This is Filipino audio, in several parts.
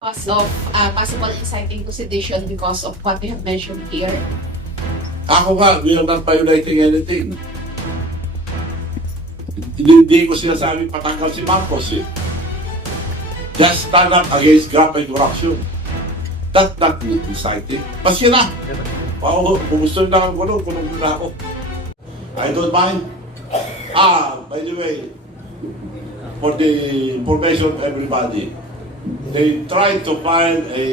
Cause of possible inciting to sedition because of what you have mentioned here? Ako nga, we are not violating anything. Hindi ko sinasabi patanggal si Marcos eh. Just stand up against graft and corruption. That's not inciting. Paski na. Kung gusto nila ang kulong nila ako. I don't mind. By the way, for the information of everybody, they tried to file a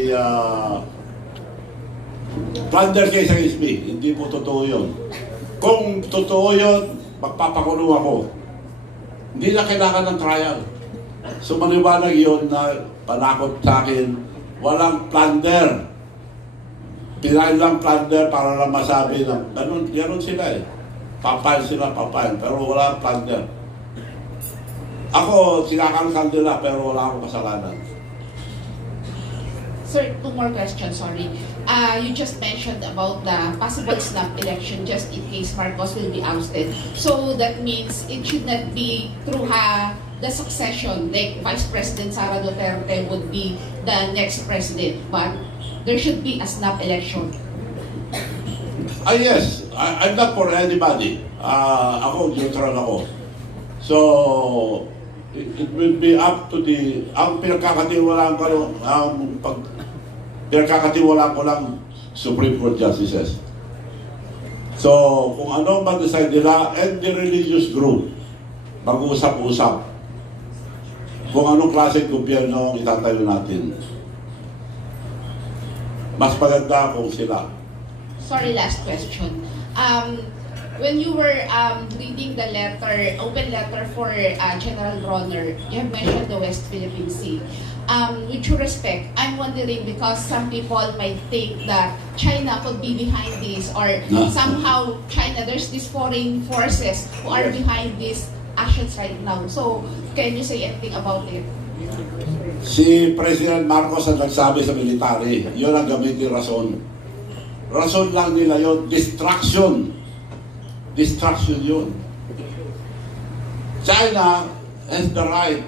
plunder case against me. Hindi po totoo yun. Kung totoo yun, magpapakulong ako. Hindi na kailangan ng trial. So maliwanag yun na panakot sa akin, walang plunder. Pinail lang plunder para lang masabi na ganun sila eh. Papayal sila, pero wala plunder. Ako, sinakangkang nila pero wala akong kasalanan. Sir, two more questions, sorry. You just mentioned about the possible snap election just in case Marcos will be ousted. So that means it should not be through the succession, like Vice President Sara Duterte would be the next president, but there should be a snap election. Yes, I'm not for anybody. Ako, neutral ako. So, it will be up to ang pinagkakatiwalaan ko lang Supreme Court Justices. So, kung ano mag-decide nila and the religious group, mag-usap-usap kung anong klaseng gobyerno ang itatayo natin. Mas maganda kung sila. Sorry, last question. When you were reading the letter, open letter for General Bronner, you have mentioned the West Philippine Sea. With due respect, I'm wondering because some people might think that China could be behind this or somehow China, there's these foreign forces who are behind these actions right now. So, can you say anything about it? Si President Marcos ang nagsabi sa military, yun ang gamitin rason. Rason lang nila yun, distraction. Distraction yun. China has the right.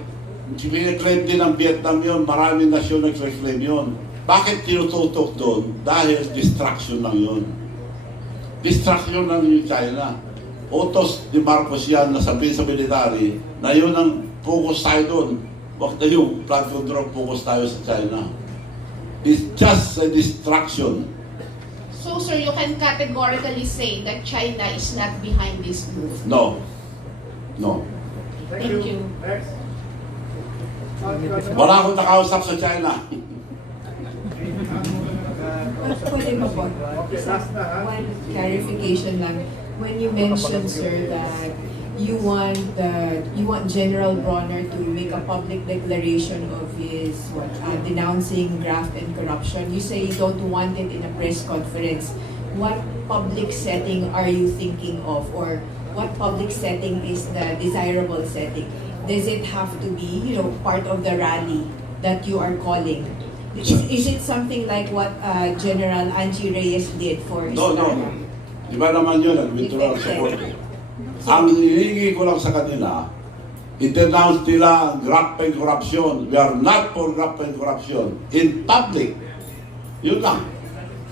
Claim din ng Vietnam yun, maraming nasyon nag-claim yun. Bakit tinututok doon? Dahil distraction lang yun. Distraction lang yung China. Utos ni Marcos yan na sabihin sa military na yun ang focus tayo doon. Huwag na yung flood control, focus tayo sa China. It's just a distraction. So, sir, you can categorically say that China is not behind this move? No. No. Thank you. Wala akong nakausap sa China. Pwede mo po, one clarification lang. When you mentioned, sir, that you want General Bronner to make a public declaration of his denouncing graft and corruption. You say you don't want it in a press conference. What public setting are you thinking of, or what public setting is the desirable setting? Does it have to be, part of the rally that you are calling? Is it something like what General Angie Reyes did for No. Di ba naman yun, nag-withdraw ang support ko. Ang hinihingi ko lang sa kanila, i-denounce nila ang graft and corruption. We are not for graft and corruption. In public, yun lang.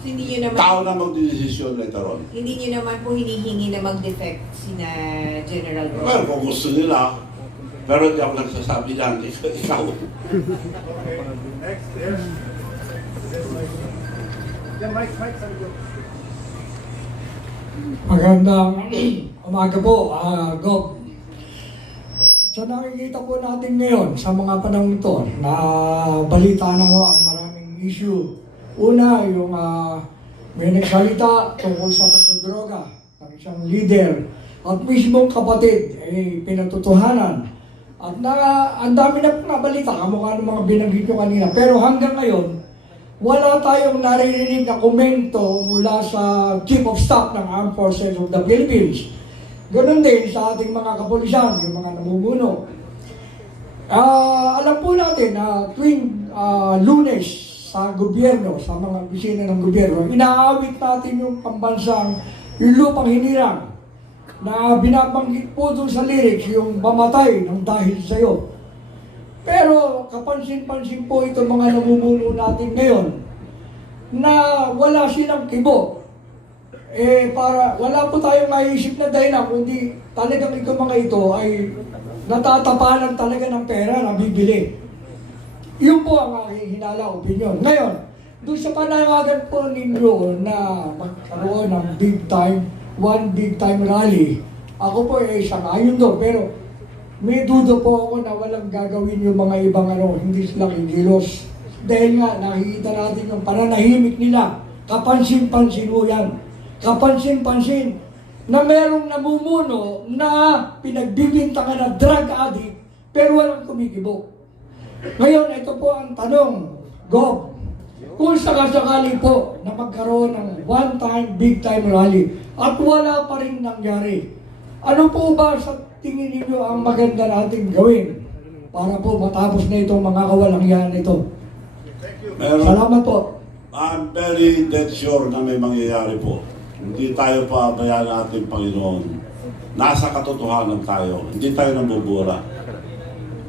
Hindi nyo naman, Tao na magdidesisyon later on. hindi nyo naman po hinihingi na mag-defect sina General Well, Bronner. kung gusto nila, pero hindi ako nagsasabi yan, ikaw. Next, yes. Yeah, Mike, sabi ko. Magandang umaga po, Gob. So nakikita po natin ngayon sa mga panahon ito na balita na ho ang maraming issue. Una, yung may nagsalita tungkol sa pagdodroga ng isang leader at mismong kapatid ay pinatutuhanan. At ang dami na pong nabalita, kamukha ng mga binanggit nyo kanina. Pero hanggang ngayon, wala tayong naririnig na komento mula sa Chief of Staff ng Armed Forces of the Philippines. Ganon din sa ating mga kapulisan, yung mga namumuno. Alam po natin na tuwing Lunes sa gobyerno, sa mga opisina ng gobyerno, inaawit natin yung pambansang yung lupang hinirang na binabanggit po doon sa lyrics yung mamatay ng dahil sa'yo. Pero kapansin-pansin po itong mga namumuno natin ngayon na wala silang kibo. Para wala po tayong maiisip na dahilan kundi talagang itong mga ito ay natatapalan talaga ng pera na bibili. Yun po ang aking hinala opinion. Ngayon, doon sa panawagan po ninyo na magkaroon ng one big time rally, ako po ay sang-ayon doon, pero may duda po ako na walang gagawin yung mga ibang hindi sila kikilos. Dahil nga, nakikita natin yung pananahimik nila. Kapansin-pansin mo yan. Kapansin-pansin na merong namumuno na pinagbibintangan na drug addict pero walang kumikibo. Ngayon, ito po ang tanong, Gob, kung sakasakali po na magkaroon ng one-time, big-time rally at wala pa rin nangyari, ano po ba sa tingin ninyo ang maganda nating gawin para po matapos na itong mga kawalangyaan ito? Salamat po. I'm very dead sure na may mangyayari po. Hindi tayo pabayaan ng ating Panginoon. Nasa katotohanan tayo. Hindi tayo nambubura.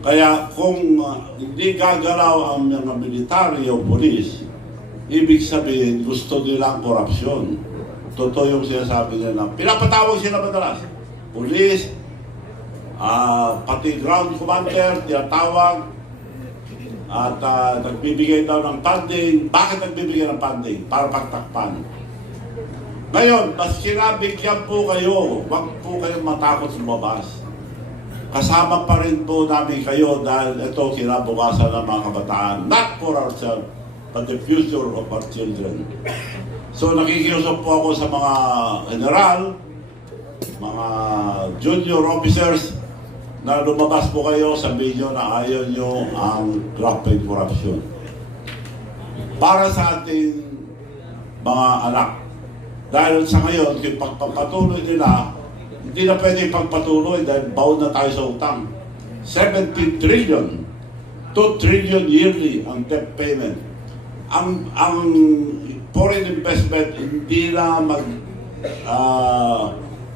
Kaya kung hindi gagalaw ang mga military o polis, ibig sabihin gusto nila ang korupsyon. Totoo yung sinasabi nila. Pinapatawag sila madalas. Polis, pati ground commander, tinatawag, at nagbibigay daw ng funding. Bakit nagbibigay ng funding? Para pagtakpan. Ngayon, mas kinabigyan po kayo, huwag po kayong matakot lumabas. Kasama pa rin po namin kayo dahil ito kinabukasan ng mga kabataan. Not for ourselves, but the future of our children. So nakikiusap po ako sa mga general, mga junior officers, na lumabas po kayo, sabihin nyo na ayaw nyo ang rapid corruption. Para sa ating mga anak. Dahil sa ngayon, kung pagpapatuloy nila, hindi na pwede pagpatuloy dahil bound na tayo sa utang. 17 trillion, 2 trillion yearly ang debt payment. Ang foreign investment hindi na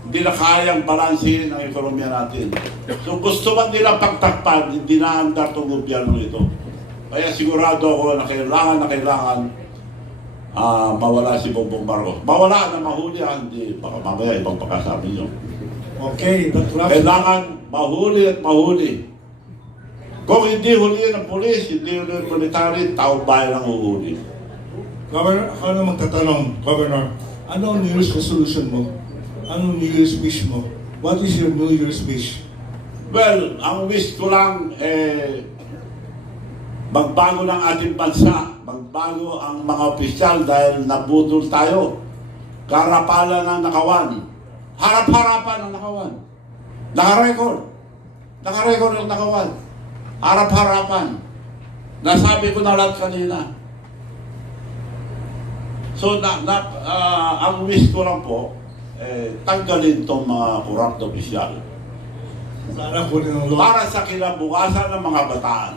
hindi na kayang balansin ang ekonomiya natin. So gusto man nila pagtakpan, hindi na handa itong gobyerno ito. Kaya sigurado ako na kailangan mawala si Bongbong Marcos. Mawala na mahuli, hindi. Baka mamaya ibang pagkasabi nyo. Okay, that wraps. Kailangan mahuli at mahuli. Kung hindi huli ng polis, hindi huli ng military, taong bayan ang uhuli. Governor, ako na magtatanong, Governor, ano ang New Year's resolution mo? Anong New Year's wish mo? What is your New Year's wish? Well, ang wish ko lang, magbago ng ating bansa, magbago ang mga opisyal dahil nabudol tayo. Karapalan ng nakawan. Harap-harapan ng nakawan. Nakarecord. Nakarecord ng nakawan. Harap-harapan. Nasabi ko na lahat kanina. So, ang wish ko lang po, tanggalin itong mga corrupt opisyal. Sana po rin ang law. Para sa kinabukasan ng mga bataan.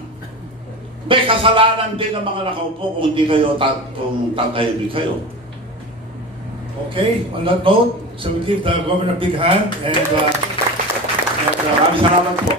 May kasalanan din ng mga nakaupo kung hindi kayo kung tatahimik kayo. Okay, on that note, so we give the Governor a big hand and Maraming salamat po.